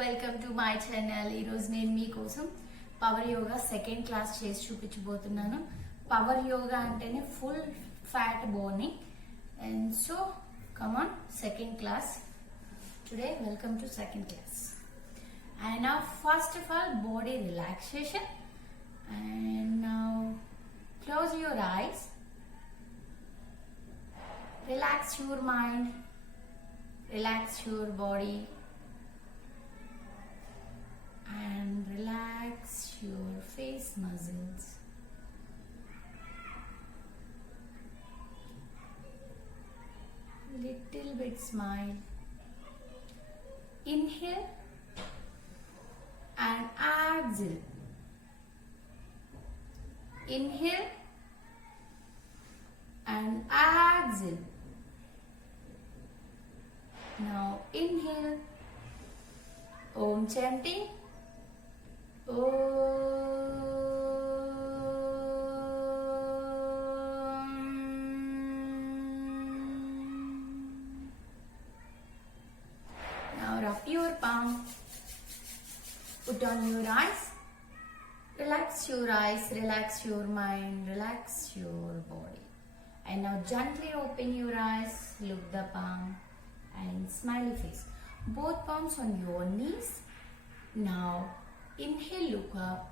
Welcome to my channel. ఈరోజు నేను మీకోసం పవర్ యోగా సెకండ్ క్లాస్ చేసి చూపించబోతున్నాను. పవర్ యోగా అంటేనే full fat burning. And so come on, second class today. Welcome to second class. And now first of all, body relaxation. And now close your eyes, relax your mind, relax your body, and relax your face muscles. Little bit smile. Inhale and exhale. Inhale and exhale. Now inhale. Om chanting. Om. Now rub your palm. Put on your eyes. Relax your eyes, relax your mind, relax your body. And now gently open your eyes, look the palm and smiley face. Both palms on your knees. Now inhale, look up.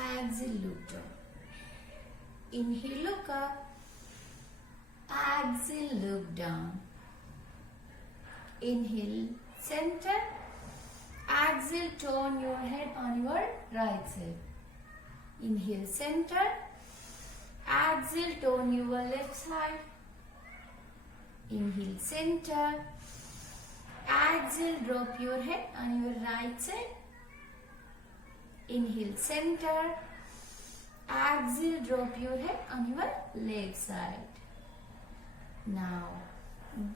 Exhale, look down. Inhale, look up. Exhale, look down. Inhale, center. Exhale, turn your head on your right side. Inhale, center. Exhale, turn your left side. Inhale, center. Exhale, drop your head on your right side. Inhale, center. Exhale, drop your head on your left side. Now,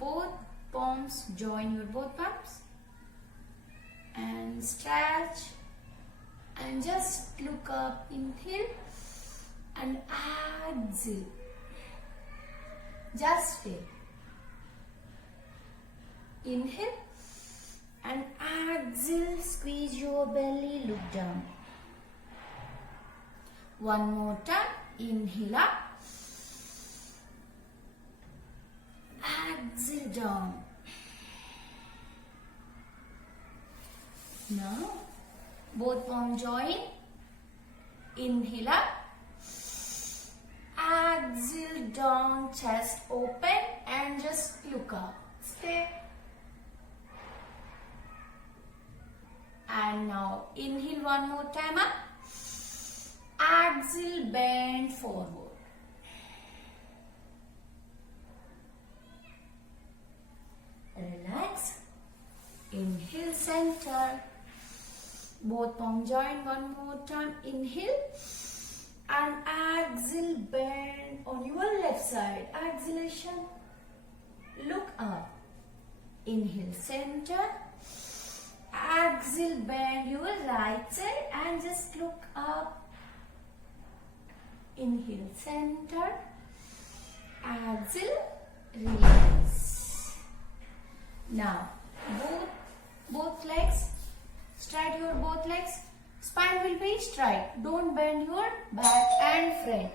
both palms, join your both palms. And stretch and just look up. Inhale and exhale. Just stay. Inhale and exhale. Squeeze your belly. Look down. One more time. Inhale up. Exhale down. Now, both palms join. Inhale up. Exhale down, chest open and just look up. Stay. And now, inhale one more time up. Exhale, bend forward. Relax. Inhale, center. Both palms join one more time. Inhale and exhale, bend on your left side. Exhalation, look up. Inhale, center. Exhale, bend your right side and just look up. Inhale, center. Exhale, release. Now, both legs. Straight your both legs. Spine will be straight. Don't bend your back and front.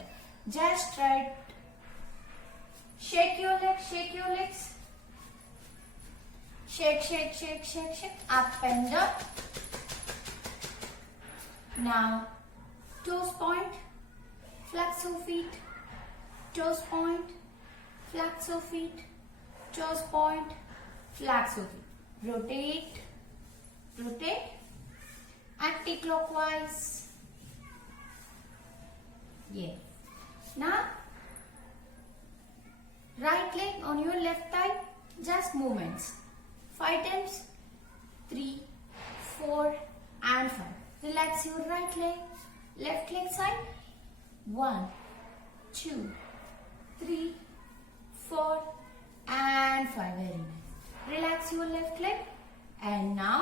Just straight. Shake your legs. Shake your legs. Shake, shake, shake, shake, shake. Up and down. Now, toes point. Flex your feet. Toes point. Flex your feet. Toes point. Flex your feet. Rotate. Rotate anti-clockwise. Yeah. Now, right leg on your left thigh, just movements. 5 times, 3, 4 and 5. Relax your right leg, left leg side. 1, 2, 3, 4 and 5. Very nice. Relax your left leg. And now,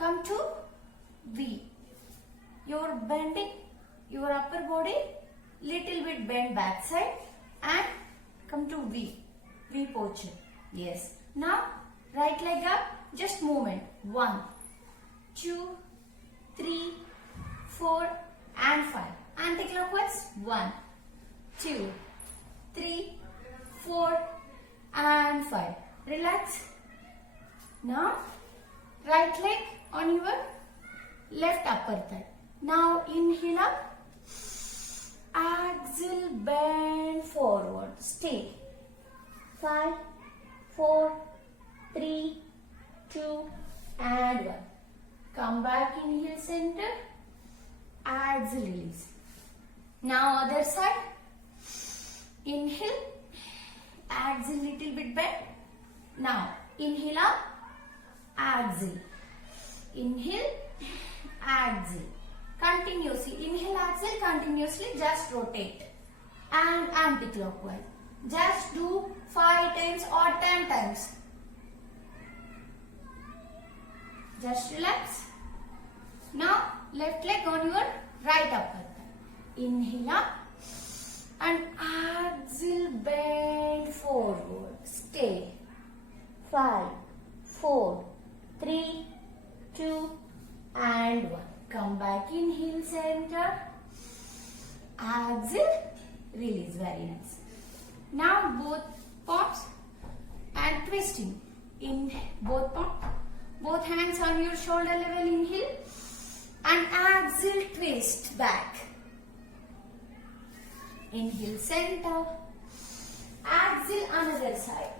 come to V. You're bending your upper body, little bit bend back side and come to V. V posture. Yes. Now Right leg up, just movement. 1, 2, 3, 4 and 5. Anti-clockwise. 1, 2, 3, 4 and 5. Relax. Now, right leg on your left upper thigh. Now, inhale up. Exhale, bend forward. Stay. 5, 4, 3, 2 and 1. Come back, inhale center. Exhale, release. Now, other side. Inhale. Exhale, little bit bend. Now, inhale up. Exhale. Inhale. Exhale. Continuously. Inhale, exhale. Continuously. Just rotate. And anti-clockwise. Just do 5 times or 10 times. Just relax. Now, left leg on your right upper thigh. Inhale up. And exhale, bend forward. Stay. 5, 4, 3, 2 and 1. Come back, inhale center. Exhale, release. Very nice. Now both palms and twisting. In both palms, both hands on your shoulder level. Inhale and exhale, twist back. Inhale center. Exhale another side.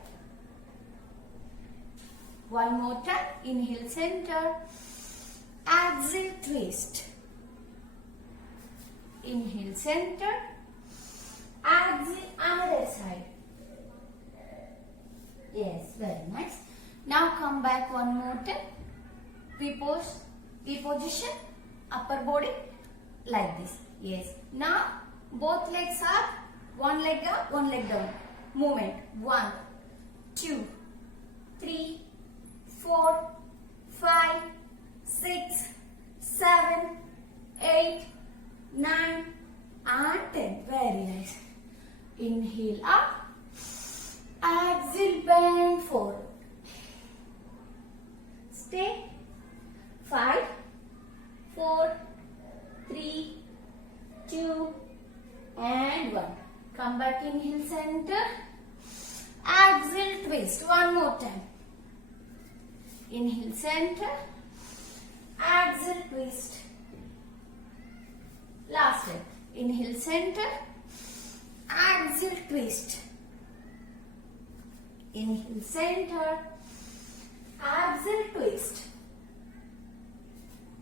One more time. Inhale center. Exhale twist. Inhale center. Exhale another side. Yes, very nice. Now come back one more time. V position. Upper body like this. Yes. Now both legs up. One leg up, one leg down. Movement. 1, 2, 3, 4, 5, 6, 7, 8, 9 and 10. Very nice. Inhale up. Exhale, bend forward. Stay. 5, 4, 3, 2 and 1. Come back, inhale center. Exhale, twist. One more time. Inhale center. Exhale, twist. Last leg. Inhale center. Exhale, twist. Inhale center. Exhale, twist.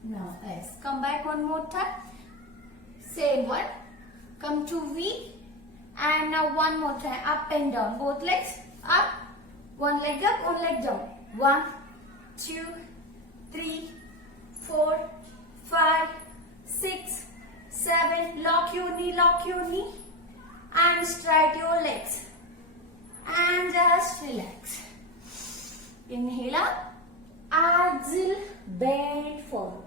Now, yes. Come back one more time. Same one. Come to V. And now one more time. Up and down. Both legs up. One leg up, one leg down. 1, 2, 3, 4, 5, 6, 7. Lock your knee. And straight your legs. And just relax. Inhale up. Exhale, bend forward.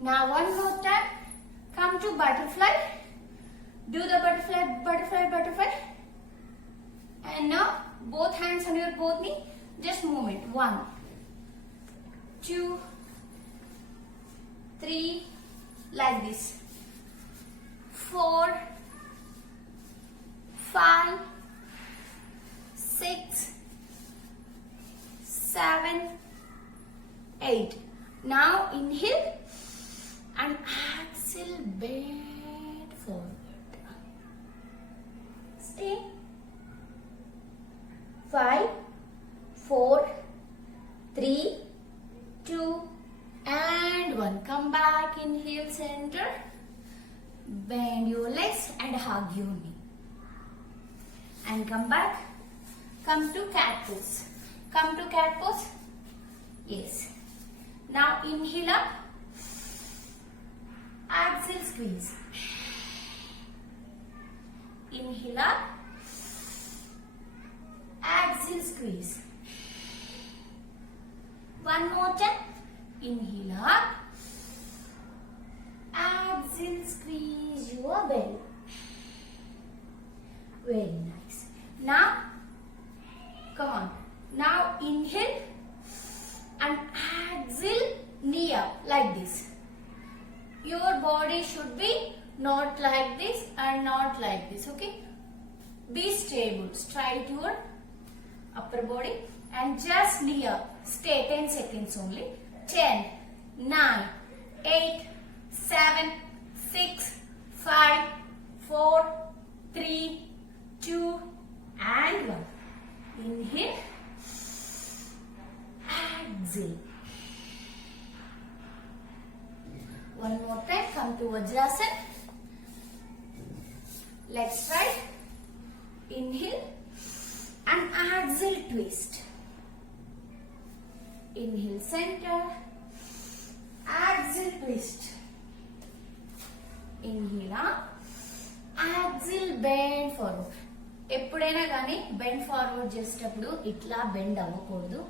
Now one more time. Come to butterfly. Do the butterfly. And now both hands on your both knee. Just movement. 1, 2, 3, like this. 4, 5, 6, 7, 8. Now inhale and exhale, bend forward. Stay. 5, 4, 3, 2 and 1. Come back, inhale center. Bend your legs and hug your knee. And come back. Come to cat pose. Come to cat pose. Yes. Now inhale up. Exhale, squeeze. Inhale up. Exhale, squeeze. One more time. Inhale up. Exhale, squeeze your belly. Very nice. Now, come on. Now inhale and exhale, knee up like this. Your body should be not like this and not like this, okay? Be stable. Straight your upper body and just knee up. Stay 10 seconds only. 10, 9, 8, 7, 6, 5, 4, 3, 2 and 1. Inhale, exhale. One more time, come to Vajrasana. Legs straight. Inhale and exhale, twist. Inhale, center. Exhale, twist. Inhale up. Exhale, bend forward. ఎప్పుడైనా కానీ bend forward చేసేటప్పుడు ఇట్లా bend అవ్వకూడదు.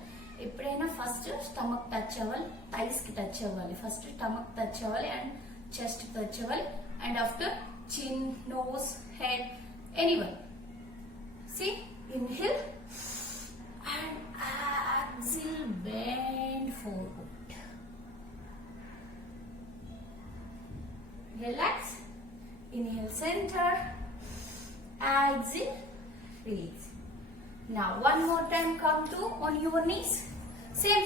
ఎప్పుడైనా first stomach touch అవ్వాలి, thighs కి touch అవ్వాలి. First stomach touch అవ్వాలి అండ్ చెస్ట్ టచ్ అవ్వాలి and after chin, nose, head, anyone. See, inhale and exhale, bend forward. Relax. Inhale, center. Exhale, release. Now one more time, come to on your knees. Same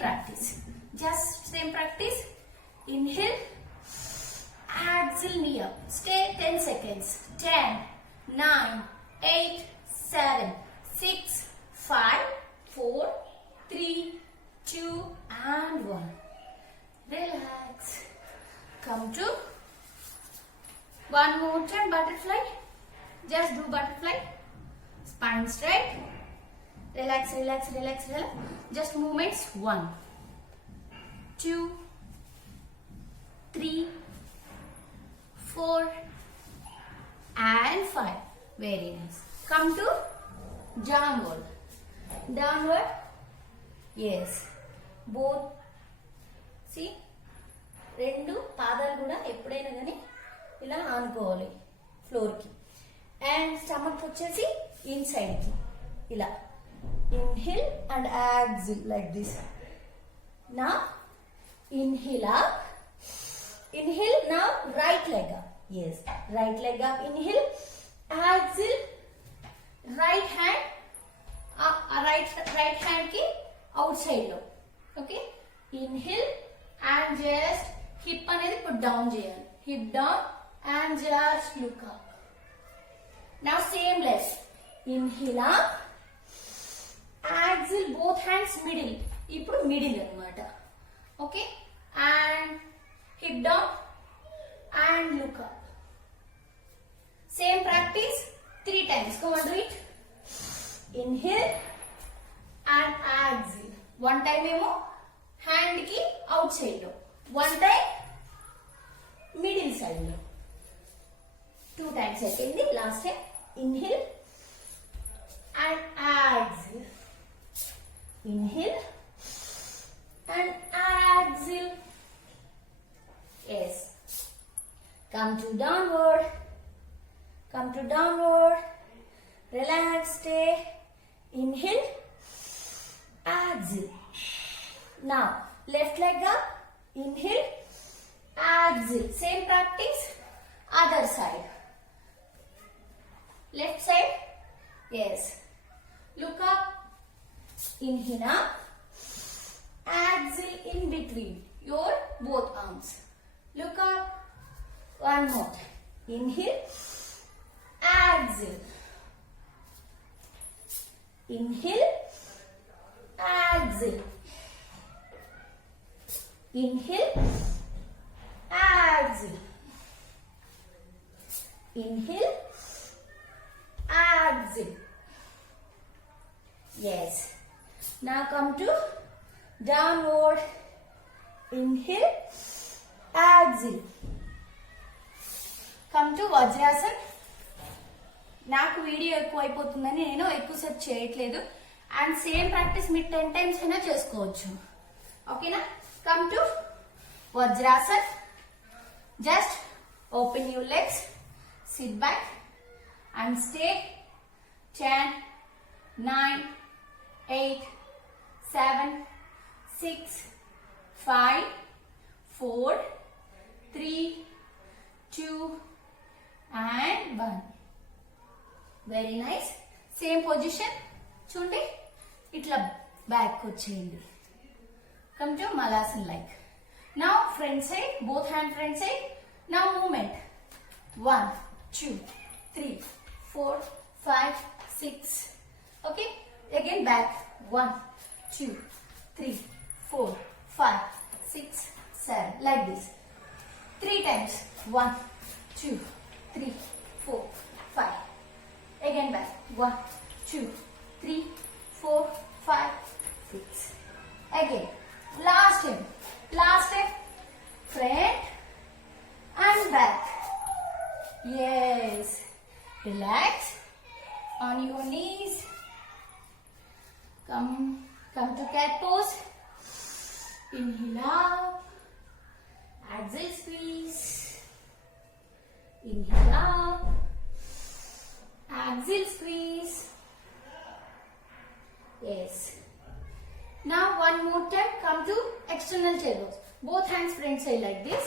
practice. Just same practice. Inhale, exhale, knee up. Stay 10 seconds. 10, 9, 8, 7, 6, 5, 4, 3, 2 and 1. Relax. Come to one more time, butterfly. Just do butterfly. Spine straight. Relax, relax, relax, relax. Just movements. 1, 2, 3, 4 and 5. Very nice. Come to downward. Downward. Yes. Both. See. రెండు పాదాలు కూడా ఎప్పుడైనా కానీ ఇలా ఆనుకోవాలి floor కి. And stomach వచ్చేసి inside కి ఇలా. Inhale and exhale like this. నా ఇన్హేల్ అప్. ఇన్హేల్ నా right leg up. Yes, right leg up. Inhale, exhale, right hand right hand ki outside lo. Okay, inhale and just hip anedi put down cheyali. Hip down and just look up. Now same left. Inhale up, exhale, both hands middle. Ippudu middle anamata. Okay, and hip down and look up. Same practice 3 times. Come on, do it. Inhale and exhale. One time emo hand ki outside lo. One time middle side lo. 2 times again. Last time. Inhale and exhale. Inhale and exhale. Yes. Come to downward. Come to downward. Relax, stay. Inhale, exhale. Now, left leg up. Inhale, exhale. Same practice. Other side. Left side. Yes. Look up. Inhale up. Exhale in between your both arms. Look up. One more time. Inhale. Exhale. Inhale. Exhale. Inhale. Exhale. Inhale. Exhale. Yes. Now come to downward. Inhale. Exhale. Come to Vajrasana. నాకు video ఎక్కువ అయిపోతుందని నేను ఎక్కువసేపు చేయట్లేదు. And same practice మీరు 10 times అయినా చేసుకోవచ్చు. ఓకేనా? Come to Vajrasan. Just open your legs, sit back and stay. 10, 9, 8, 7, 6, 5, 4, 3, 2 and 1. Very nice. Same position. చూడండి ఇట్లా బ్యాక్ వచ్చేయండి. Come to Malasan like. Now front side, both hand front side. Now movement. 1, 2, 3, 4, 5, 6. Okay. Again back. 1, 2, 3, 4, 5, 6, 7. Like this. 3 times. 1, 2, 3, 4, 5. Again back. 1, 2, 3, 4, 5, 6. Again. Last time. Front and back. Yes. Relax on your knees. Come to cat pose. Inhale up. Exhale, squeeze. Inhale up. Exhale, squeeze. Yes. Now one more time, come to external chair pose. Both hands front side like this.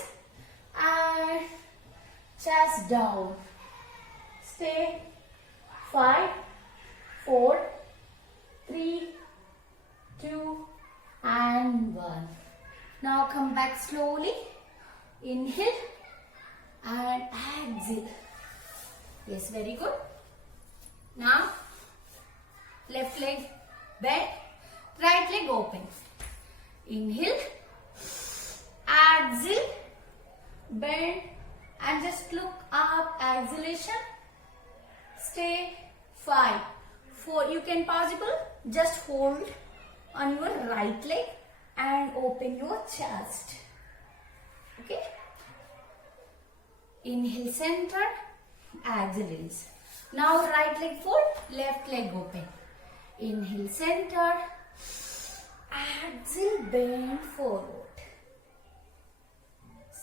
And chest down. Stay. 5, 4, 3, 2 and 1. Now come back slowly. Inhale and exhale. Yes, very good. Now left leg bend, right leg open. Inhale, exhale, bend and just look up. Exhalation. Stay. 5, 4. You can possible just hold on your right leg and open your chest. Okay. Inhale, center. Exhale, release. Now right leg fold, left leg open. Inhale, center. Exhale, bend forward.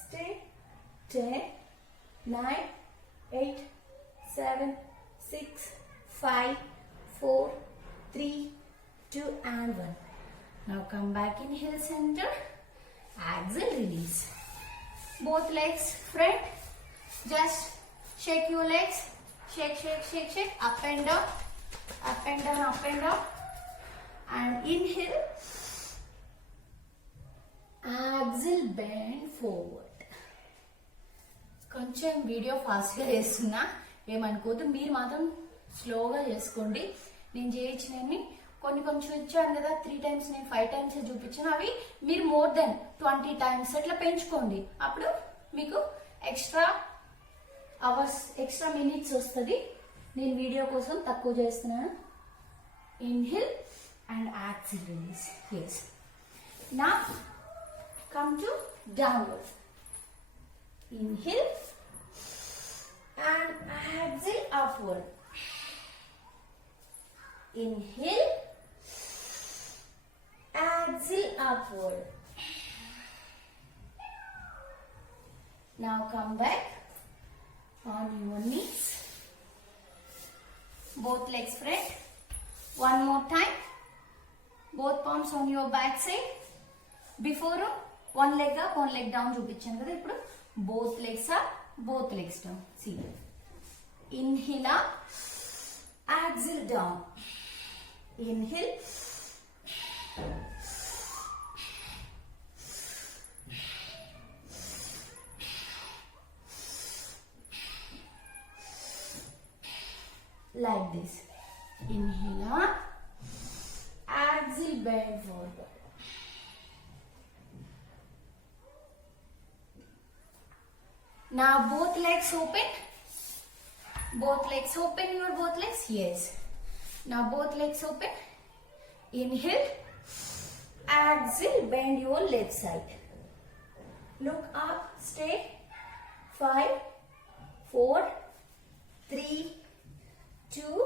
Stay. 10, 9, 8, 7, 6, 5, 4, 3, 2 and 1. Now come back, inhale, center. Exhale, release. Both legs front. Just shake your legs. Shake, shake, shake, shake. Up and down. Up and down, up and down. And inhale. Exhale, bend forward. కొంచెం video ఫాస్ట్గా చేస్తున్నా, ఏమనుకోదు. మీరు మాత్రం స్లోగా చేసుకోండి. నేను చేయించినవి కొన్ని కొంచెం ఇచ్చాను కదా, 3 times నేను 5 times చూపించాను. అవి మీరు మోర్ దెన్ 20 times అట్లా పెంచుకోండి. అప్పుడు మీకు ఎక్స్ట్రా అవర్స్, ఎక్స్ట్రా మినిట్స్ వస్తుంది. నేను వీడియో కోసం తక్కువ చేస్తున్నాను. Inhale and exhale, release. Yes. నా come to downward. Inhale and exhale upward. Inhale, exhale upward. Now come back on your knees. Both legs front. One more time. Both palms on your back side. Before one leg up, one leg down చూపించాను కదా. ఇప్పుడు both legs up, both legs down. See. Inhale up, exhale down. Inhale. Like this. Inhale up, exhale, bend forward. Now both legs open. Both legs open, your both legs. Yes. Now both legs open. Inhale. Exhale, bend your left side. Look up, stay. 5, 4, 3, 2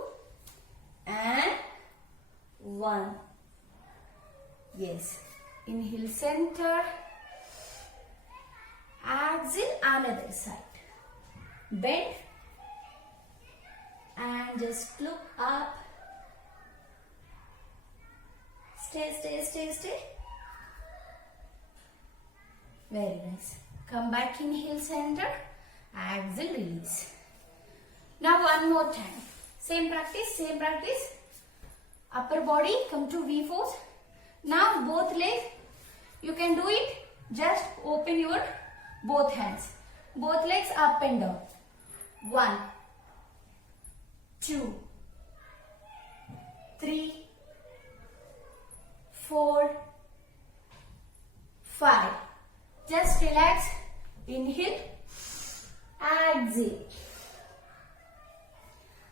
and 1. Yes. Inhale, center. Exhale, another side. Bend and just look up. Stay, stay, stay, stay. Very nice. Come back, inhale, center, exhale, release. Now one more time. Same practice, same practice. Upper body, come to V pose. Now both legs, you can do it. Just open your both hands. Both legs up and down. 1, 2, 3, 4, 5. Just relax. Inhale. Exhale.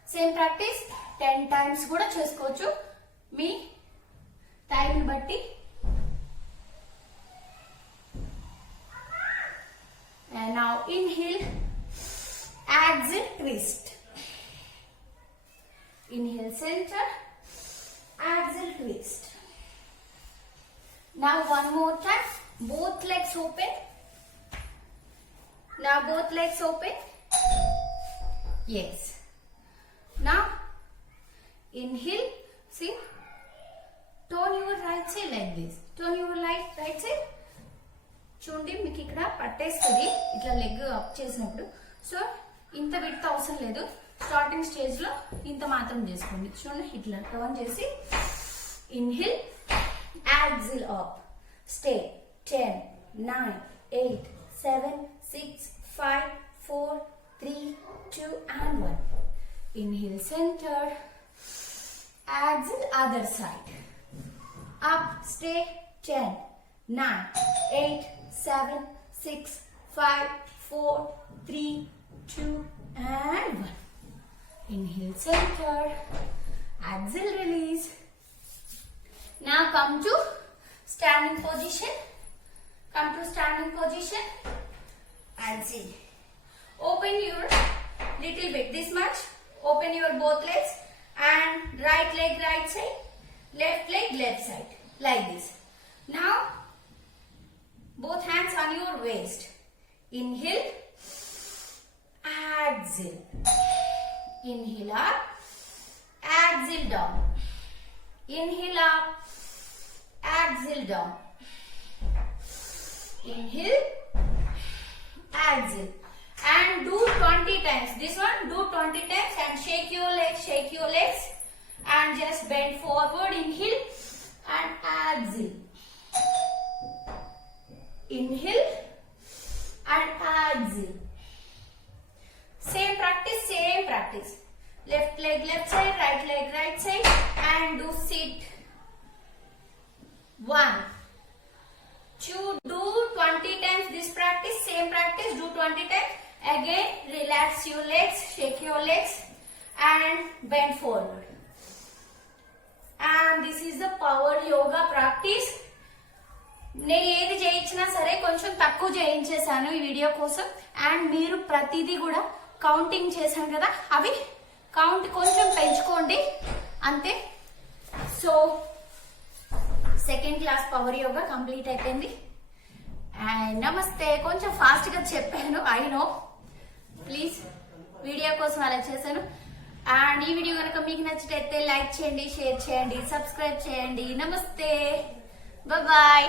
Same practice 10 times కూడా చేసుకోవచ్చు మీ time బట్టి. And now inhale, exhale, twist. Inhale, center, exhale, twist. Now one more time, both legs open. Now both legs open. Yes. Now inhale, see, turn your right side like this. Turn your right side. చూడండి మీకు ఇక్కడ పట్టేస్తుంది ఇట్లా leg up చేసినప్పుడు. So ఇంత width అవసరం లేదు, starting stage లో ఇంత మాత్రం చేసుకోండి. చూడండి ఇట్లా టర్న్ చేసి inhale, exhale up, stay 10, 9, 8, 7, 6, 5, 4, 3, 2 and 1. Inhale, center, exhale, other side, up, stay 10, 9, 8, 7, 6, 5, 4, 3, 2 and 1. Inhale, center, exhale, release. Now come to standing position. Come to standing position and see. Open your little bit, this much. Open your both legs and right leg right side, left leg left side, like this. Now both hands on your waist. Inhale, exhale. Inhale up, exhale down. Inhale up, exhale down. Inhale, exhale. And do 20 times. This one do 20 times and shake your legs and just bend forward. Inhale and exhale. Inhale and exhale. Same practice. Left leg left side, right leg right side, and do sit. 1, 2, do 20 times this practice. Same practice, do 20 times. Again, relax your legs, shake your legs and bend forward. And this is the power yoga practice. నేను ఏది చేయించినా సరే కొంచెం తక్కువ చేయించేసాను ఈ video కోసం. And మీరు ప్రతిదీ కూడా కౌంటింగ్ చేశాను కదా, అవి కౌంట్ కొంచెం పెంచుకోండి అంతే. So second class power yoga complete అయిపోయింది. అండ్ నమస్తే. కొంచెం ఫాస్ట్ గా చెప్పాను, ఐ నో, ప్లీజ్ వీడియో కోసం అలా చేశాను. అండ్ ఈ వీడియో కనుక మీకు నచ్చినట్లయితే లైక్ చేయండి, షేర్ చేయండి, సబ్స్క్రైబ్ చేయండి. నమస్తే, బాయ్.